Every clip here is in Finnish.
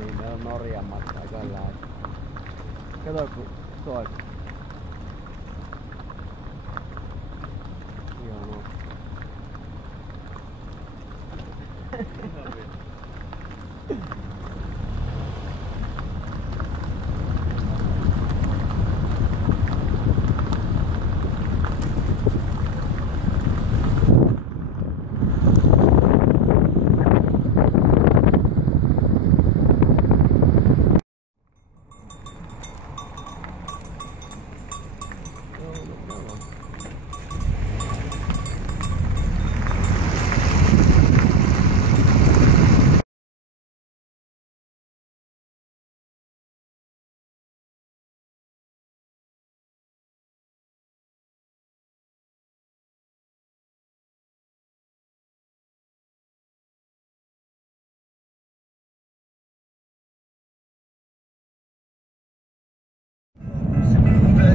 niin, meillä on Norjan matkaa tällä aikaa. Kato kun toi. Hienoa.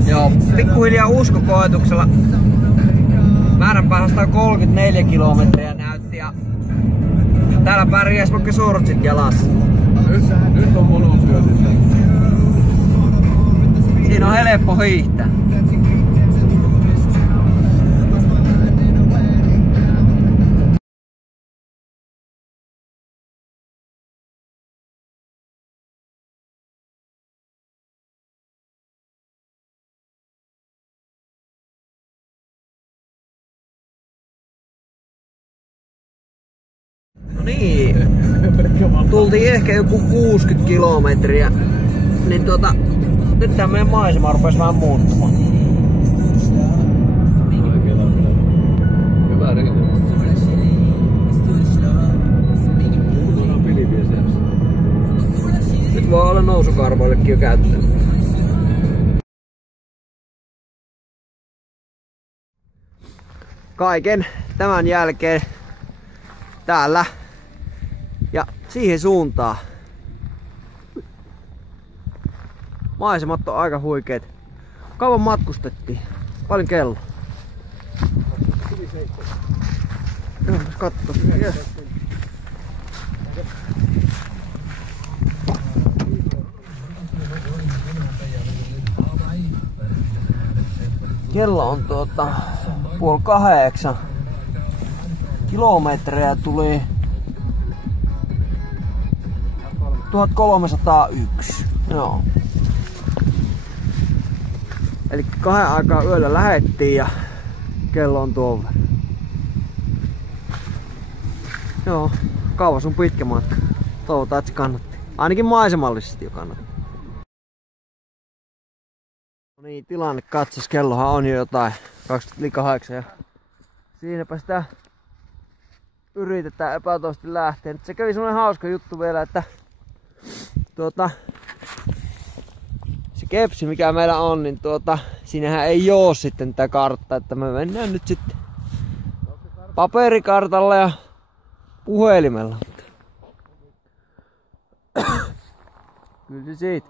Joo, pikkuhiljaa uskokoetuksella määränpäähän 134 kilometriä näytti ja täällä pärjäs vaikka sortsit jalassa. Nyt on monosyötissä. Siinä on helppo hiihtää. No niin, tultiin ehkä joku 60 kilometriä, niin nyt tää meidän maisema rupes vähän muuttumaan. Hyvä riitti. Muutama pilviä siellä. Nyt voi olla nousukarvoillekin jo käyttänyt. Kaiken tämän jälkeen täällä ja siihen suuntaan. Maisemat on aika huikeet. Kauan matkustettiin. Paljon kello? Joo, katso. Kello on 7:30. Kilometrejä tuli 1301. Joo. Eli 2 aikaa yöllä lähettiin ja kello on tuolla. Joo, kauas on pitkä matka. Toivotaan, että se kannatti. Ainakin maisemallisesti jo kannatti. No niin, tilanne katsos. Kellohan on jo jotain 20:08 ja siinäpä sitä yritetään epätoisesti lähteä. Se kävi semmonen hauska juttu vielä, että se kepsi mikä meillä on, niin siinähän ei oo sitten tätä karttaa, että me mennään nyt sitten paperikartalla ja puhelimella. Kyllä se siitä.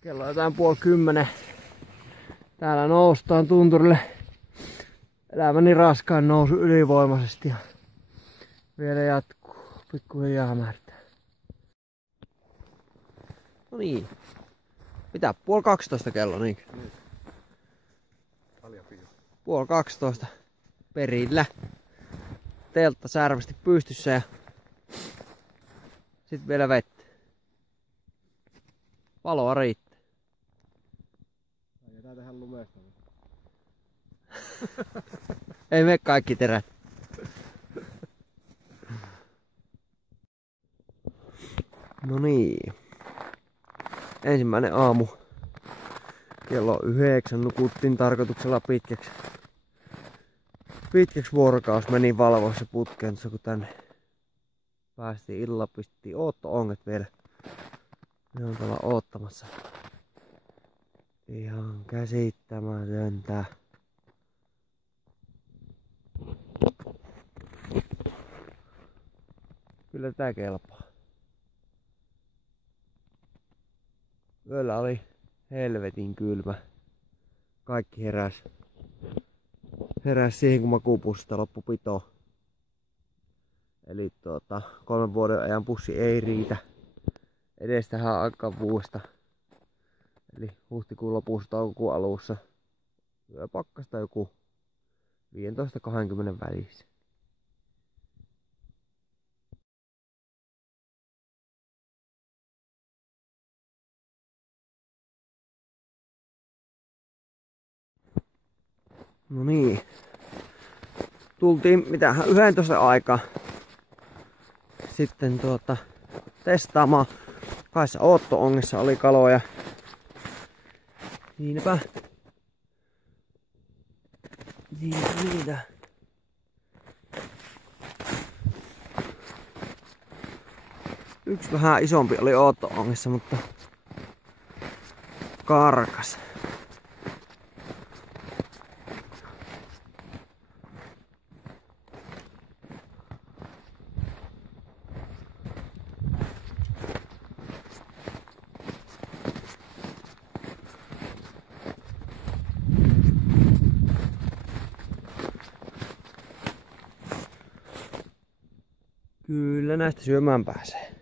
Kello on jotain 9:30. Täällä noustaan tunturille. Elämäni raskaan nousu ylivoimaisesti ja vielä jatkuu. Pikkuhiljaa hämärtää. No niin. Mitä? 11:30 kello, niinkö? 11:30 perillä. Teltta särvästi pystyssä ja sit vielä vettä. Valoa riittää. Ajetaan tähän lumesta. Ei mene kaikki terät. No niin. Ensimmäinen aamu. Kello 9. Nukuttiin tarkoituksella pitkäksi vuorokaus. Meni valvoissa putkeen, kun tänne päästiin illalla. Pistettiin ootto-onget vielä. Ne on tuolla oottamassa. Ihan käsittämätöntä. Kyllä tää kelpaa. Yöllä oli helvetin kylmä. Kaikki heräs siihen kun makuupussista loppu pito. Eli 3 vuoden ajan pussi ei riitä edes tähän aikaan vuodesta. Eli huhtikuun lopussa, toukokuun alussa yöpakkasta joku 15-20 välissä. No niin. Tultiin mitähän 11 aikaa sitten testaamaan. Kaissa Ootto-ongessa oli kaloja. Siinäpä niitä. Yksi vähän isompi oli Ootto-ongessa, mutta karkas. Kyllä näistä syömään pääsee.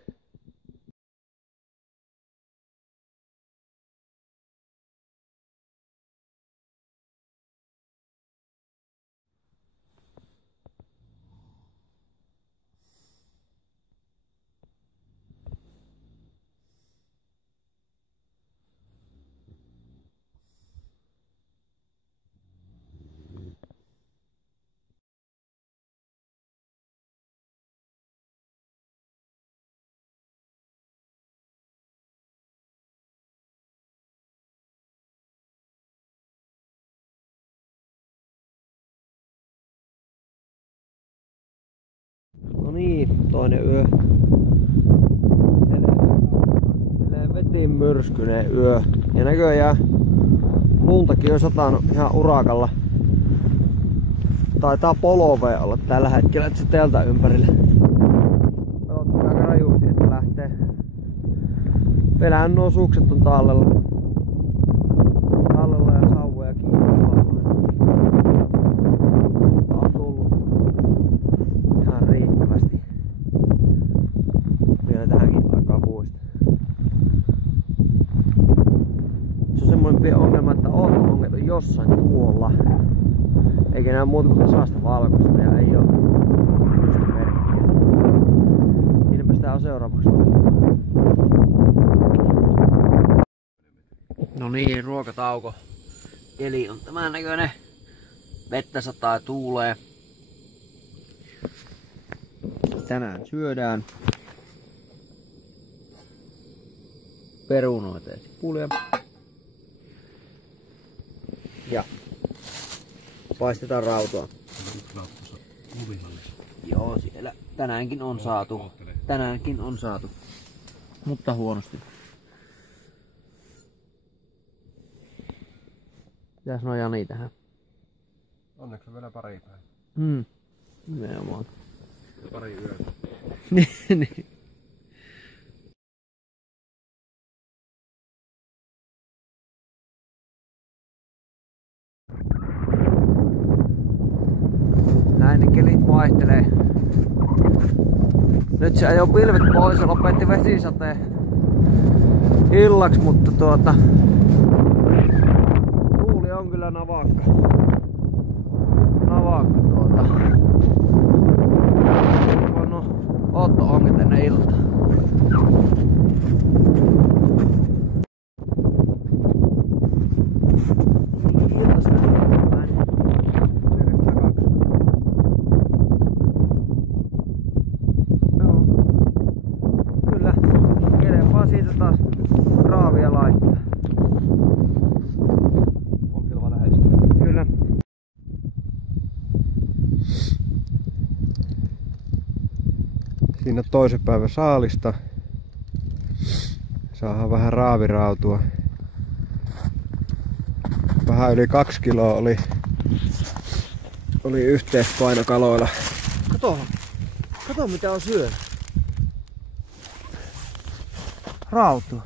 No niin, toinen yö. Helvetin myrskyinen yö. Ja näköjään luntakin on satanut ihan urakalla. Taitaa polvea olla tällä hetkellä, että se teltä ympärille. Pelottaa aika rajusti, että lähtee. Pelään nuo sukset on tallella. Tallella ja sauvoja kiinni. On tullut ihan riittävästi. Vielä tähänkin aikaa vuodesta. Se on semmoinen pieni ongelma, että Ootto-onget on jossain tuolla. Eikä näy muuta kuin tasasta valkoista ja ei oo merkkiä. Siinäpä sitä on seuraavaksi. No niin, ruokatauko. Keli on tämän näköinen. Vettä sataa ja tuulee. Tänään syödään perunoita ja sipulia. Ja paistetaan rautaa. Joo, siellä tänäänkin on saatu. Tänäänkin on saatu. Mutta huonosti. Pitäis nojaa niitä tähän. Onneksi on vielä pari päivää. Nimenomaan. Ja pari yötä. Niin. Näin ne kelit vaihtelee. Nyt se ajoi pilvet pois ja lopetti vesisateen illaksi, mutta tuuli on kyllä navakka. No, Ootto-onget ennen iltaa. Siitä taas raavia laittaa. Olkilva lähestyy. Kyllä. Siinä toisen päivän saalista. Saadaan vähän raavirautua. Vähän yli 2 kiloa oli yhteispainokaloilla. Kato mitä on syönyt. Rautua.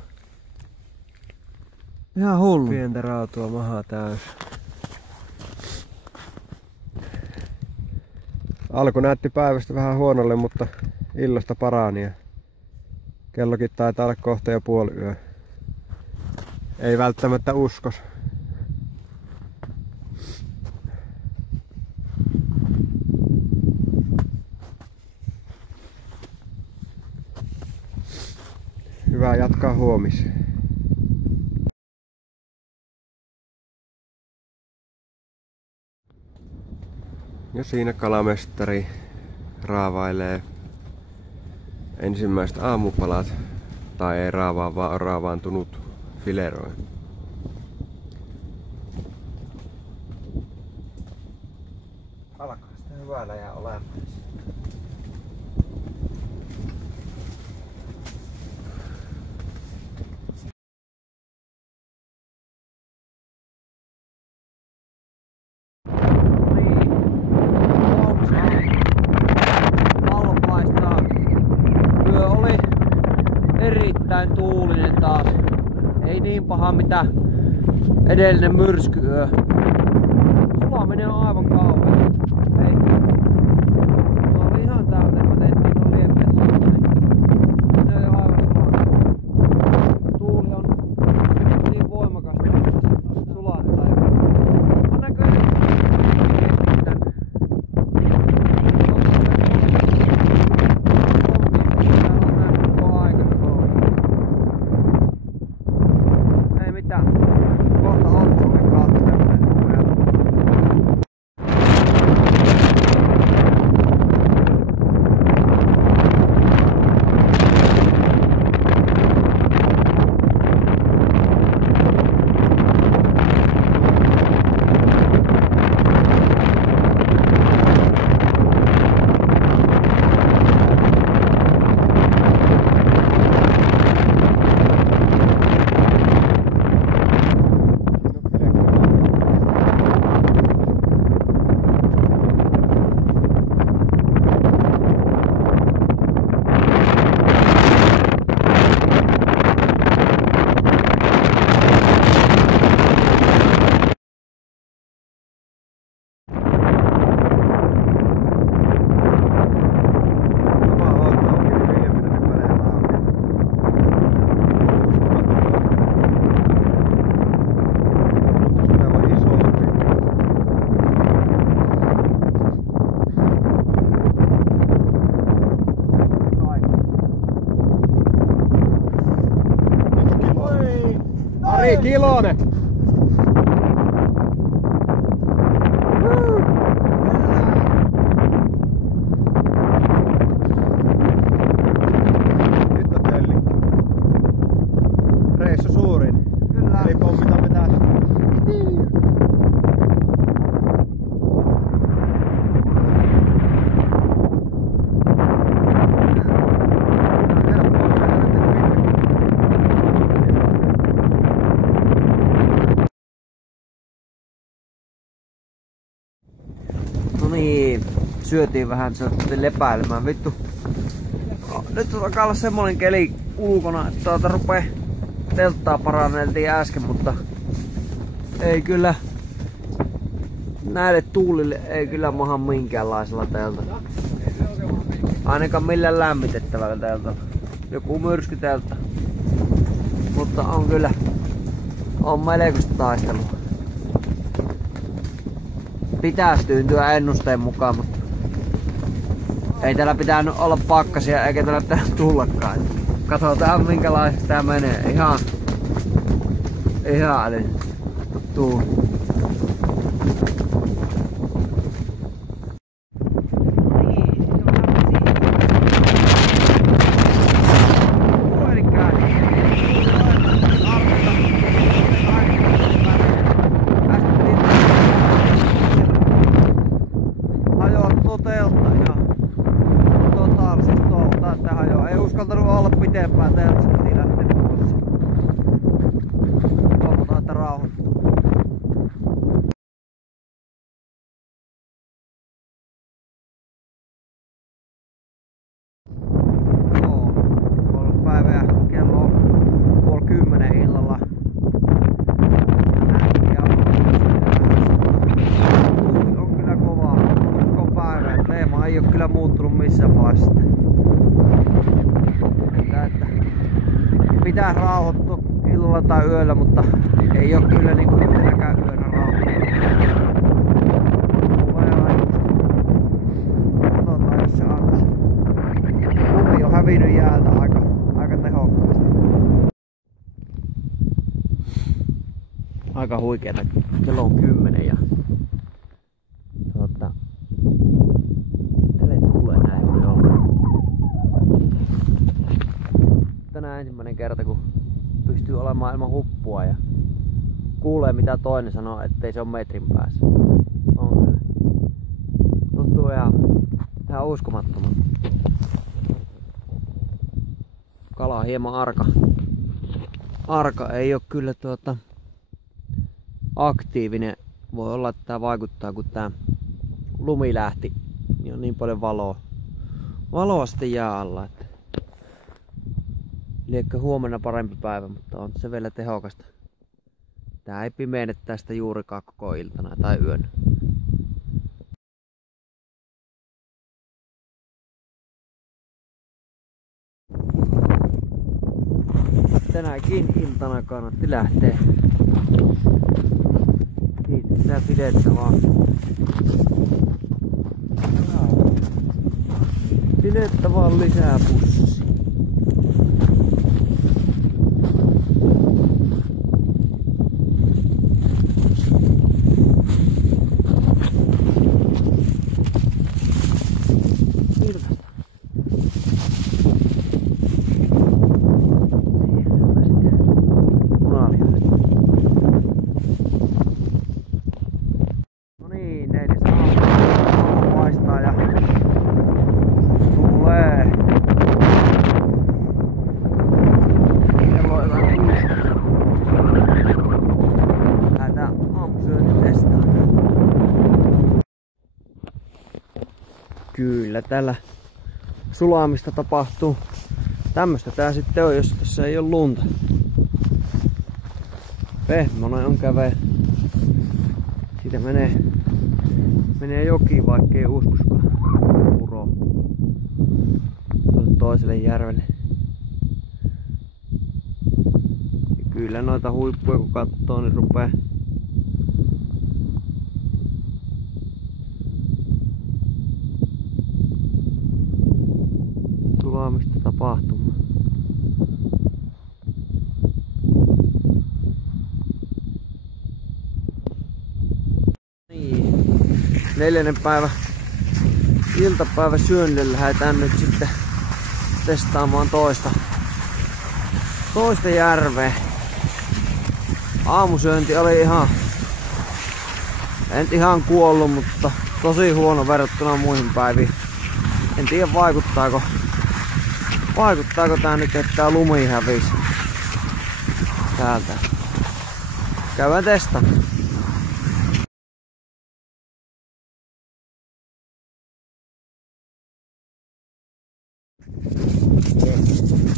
Ihan hullu. Pientä rautua maha täys. Alku näytti päivästä vähän huonolle, mutta illasta parani ja kellokin taitaa olla kohta jo puoli yö. Ei välttämättä uskos. Hyvä jatkaa huomiseen. Ja siinä kalamestari raavailee ensimmäiset aamupalat, tai ei raavaa, vaan on raavaantunut fileroin. Alkaa sitä hyvää läjää olemaan. Erittäin tuulinen taas. Ei niin paha mitä edellinen myrskyyö. Sulaminen on aivan kauheaa. Ei. Ne oli ihan täyteen, kun tehtiin nuo liemmeet luolta, niin ne on jo aivan sulanut. Tuuli on niin voimakasta, että sulatetaan. On näköinen tän. Ari Kilonen! Nyt on tölli. Reissu suurin. Kyllä. Eli pommitamme tästä. No niin, syötiin vähän, syötiin lepäilemään. Vittu. Nyt alkaa olla semmonen keli ulkona, että rupee telttaa paranneltiin äsken, mutta ei kyllä näille tuulille ei kyllä maha minkäänlaisella teltä. Ainakaan millään lämmitettävällä teltä. Joku myrskyteltta. Mutta on kyllä melkoista taistelua. Pitäisi tyyntyä ennusteen mukaan, mutta ei täällä pitänyt olla pakkasia eikä täällä pitänyt tullakaan. Katsotaan minkälaista tää menee. Ihan eli tuuli. Ei uskaltanut olla pitempään teltassa, piti lähteä pois. Toivotaan, että rauhoittuu. Joo, 3. päivä ja kello on 9:30 illalla. Tuuli on kyllä kovaa koko päivän. Leema ei pitäisi rauhoittua illalla tai yöllä, mutta ei oo kyllä niinku yhtenäkään yönä rauhoittua. Katsotaan jos se alkaa. Lumi on hävinnyt jäältä aika tehokkaasti. Aika huikeeta. Kello on 10 ja tulee näin juuri olla. Tänään ensimmäinen kerta kun pystyy olemaan ilman huppua ja kuulee mitä toinen sanoo, ettei se ole metrin päässä. On kyllä. Tuntuu ihan uskomattomalta. Kala on hieman arka ei ole kyllä aktiivinen. Voi olla, että tää vaikuttaa, kun tää lumi lähti. Niin on niin paljon valoa sitten jää alla. Että liekö huomenna parempi päivä, mutta on se vielä tehokasta. Tää ei pimeene tästä juurikaan koko iltana tai yön. Tänäkin iltana kannatti lähteä. Kiittää pidettä vaan. Pidettä vaan lisää pussi. Kyllä täällä sulamista tapahtuu. Tämmöstä tää sitten on, jos tässä ei ole lunta. Pehmonen on käveä. Siitä menee joki, vaikkei uskuskaan. Puro. Tuonne toiselle järvelle. Ja kyllä noita huippuja kun katsoo, niin rupee sulamista tapahtumaan. Niin. 4. päivä iltapäivä syönnille lähdetään nyt sitten testaamaan toista järveä. Aamusyönti oli en ihan kuollut, mutta tosi huono verrattuna muihin päiviin. En tiedä vaikuttaako tää nyt, että tää lumi hävisi täältä. Käydään testaamaan.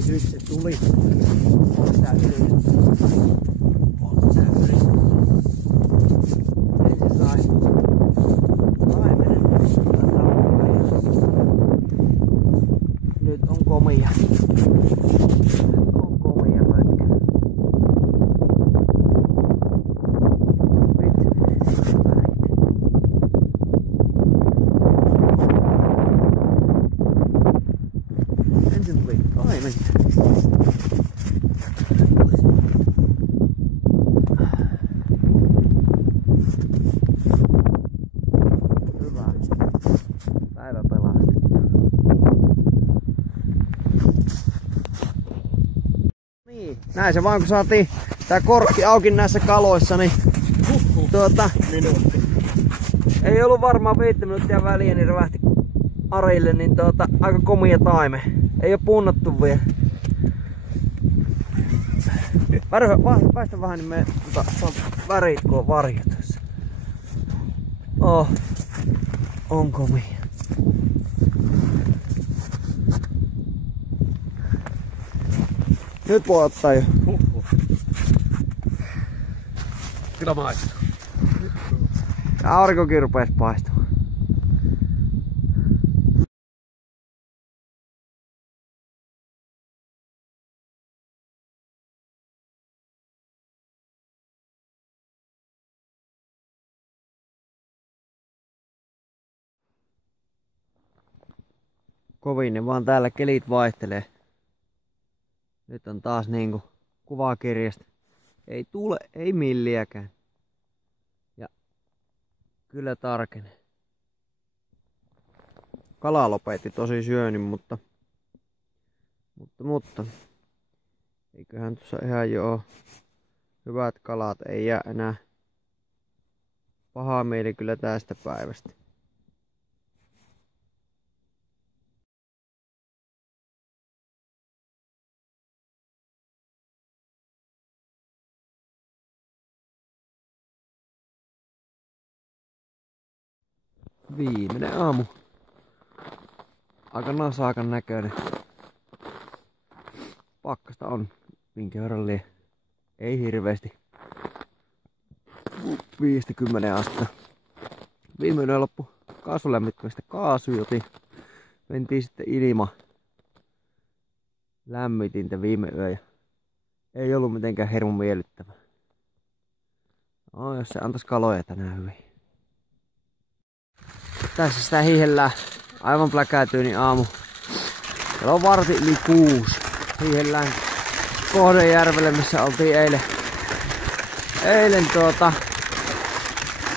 Nyt se tuli. Nyt on komia. Mötkä. Ensin tuli taimenta. Hyvä. Päivä pelastettu. Niin, näin se vaan kun saatiin tää korkki auki näissä kaloissa, niin ei ollut varmaan 5 minuuttia väliä, niin rävähti Arille, niin aika komia taime. Ei oo punnattu vielä. Väistä vähän, niin me saa värit, kun on varjo tässä. On komia. Nyt voi ottaa jo. Kyllä maistuu. Aurinkokin rupes paistamaan. kovin ne vaan täällä kelit vaihtelee. Nyt on taas niinku kuvakirjasta. Ei tule, ei milliäkään. Ja kyllä tarkenee. Kala lopetti tosi syönyt, mutta eiköhän tuossa ihan joo hyvät kalat, ei jää enää paha mieli kyllä tästä päivästä. Viimeinen aamu. Aika nasaakan näköinen. Pakkasta on minkä verran lie. Ei hirveesti. 50 astetta. Viime yönä loppu kaasulämmittämistä kaasujotin. Mentiin sitten ilma lämmitintä viime yö ja ei ollut mitenkään hirmu miellyttävää. No, jos se antais kaloja tänään hyvin. Tässä sitä hiihellään aivan pläkätyyni aamu. Siellä on 6:15. Hiihellään Kohdejärvelle, missä oltiin eilen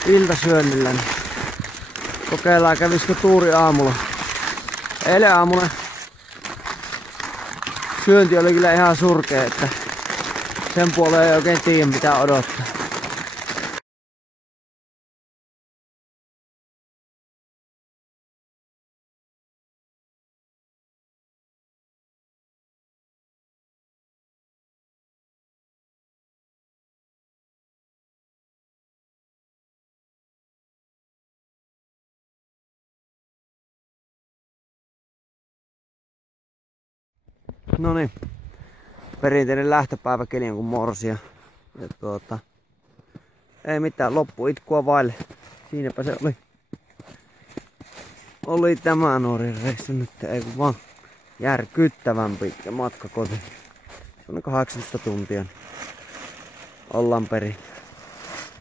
iltasyönnillä. Niin kokeillaan, kävisikö tuuri aamulla. Eilen aamulla syönti oli kyllä ihan surkea, että sen puoleen ei oikein tiedä mitä odottaa. No niin, perinteinen lähtöpäiväkeli on kuin morsia. Ja ei mitään, loppuitkua vaille. Siinäpä se oli tämä Norjan reissu nyt, ei kun vaan järkyttävän pitkä matka kotiin. Se on 18 tuntia. Ollaan perin.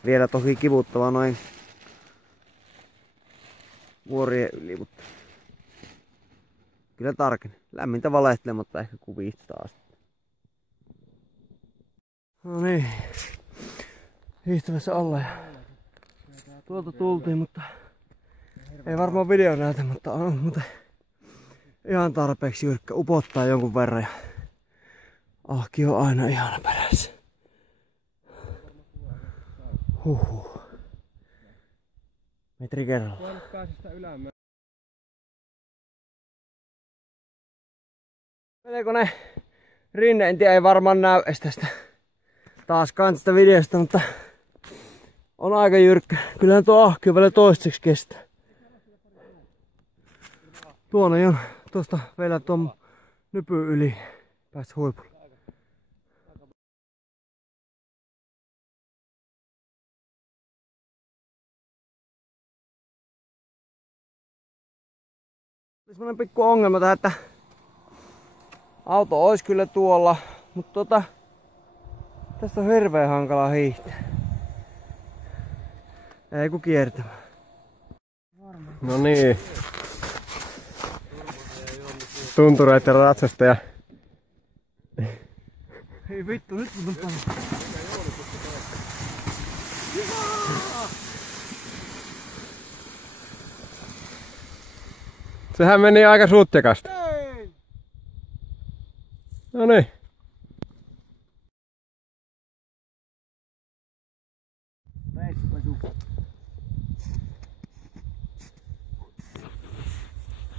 Vielä toki kivuttava noin vuorien yli, mutta kyllä tarkeni. Lämmintä valehtelematta ehkä kuin 15 astetta. No niin. Hiihtämässä ollaan ja tuolta tultiin, mutta ei varmaan video näytä, mutta on muuten ihan tarpeeksi jyrkkä. Upottaa jonkun verran ja ahki on aina ihana perässä. Huhhuh. Metri kerrallaan. Melkoinen rinneenti ei varmaan näy tästä taaskaan tästä videosta, mutta on aika jyrkkä. Kyllähän tuo ahki on vielä toistaiseksi kestää. Tuonne on tuosta vielä tuon nypy yli päästä huipulle. Semmoinen pikku ongelma tähän, että auto olisi kyllä tuolla, mutta tästä on hirveän hankala hiihtää. Ei kun kiertämään. No niin. Tuntureiden ratsastaja. Ei vittu, nyt mun on paljon. Sehän meni aika sutjakasti. No niin.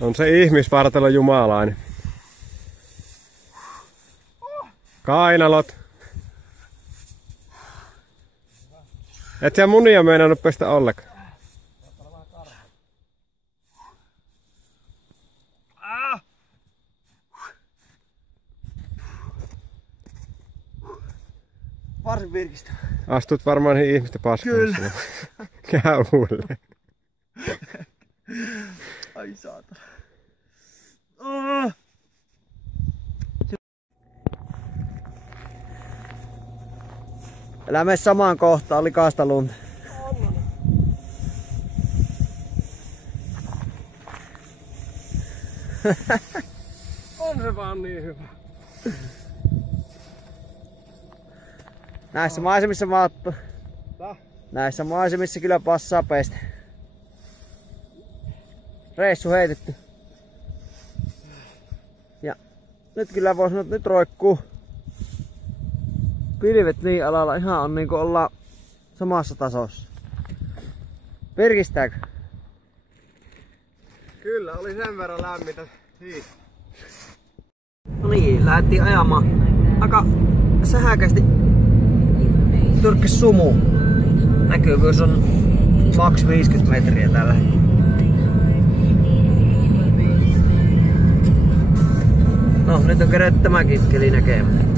On se ihmisvartalo jumalainen. Kainalot. Et sä munia meinannut pestä ollenkaan. Varsin virkistä. Astut varmaan niihin ihmisten paskaan. Kyllä. Käy uudelleen. Ai saatana. Älä mene samaan kohtaan, likaista lunta. On se vaan niin hyvä. Näissä maisemissa maattu. Näissä maisemissa kyllä passaa peistä. Reissu heitetty. Ja nyt kyllä voi sanoa, että nyt roikkuu. Pilvet niin alalla ihan on niinku ollaan samassa tasossa. Virkistääkö? Kyllä, oli sen verran lämmintä. Niin. No niin, lähdettiin ajamaan aika sähäkästi Turkkis sumu. Näkyvyys on maks 50 metriä tällä. No nyt on kerätty tämäkin keli näkemään.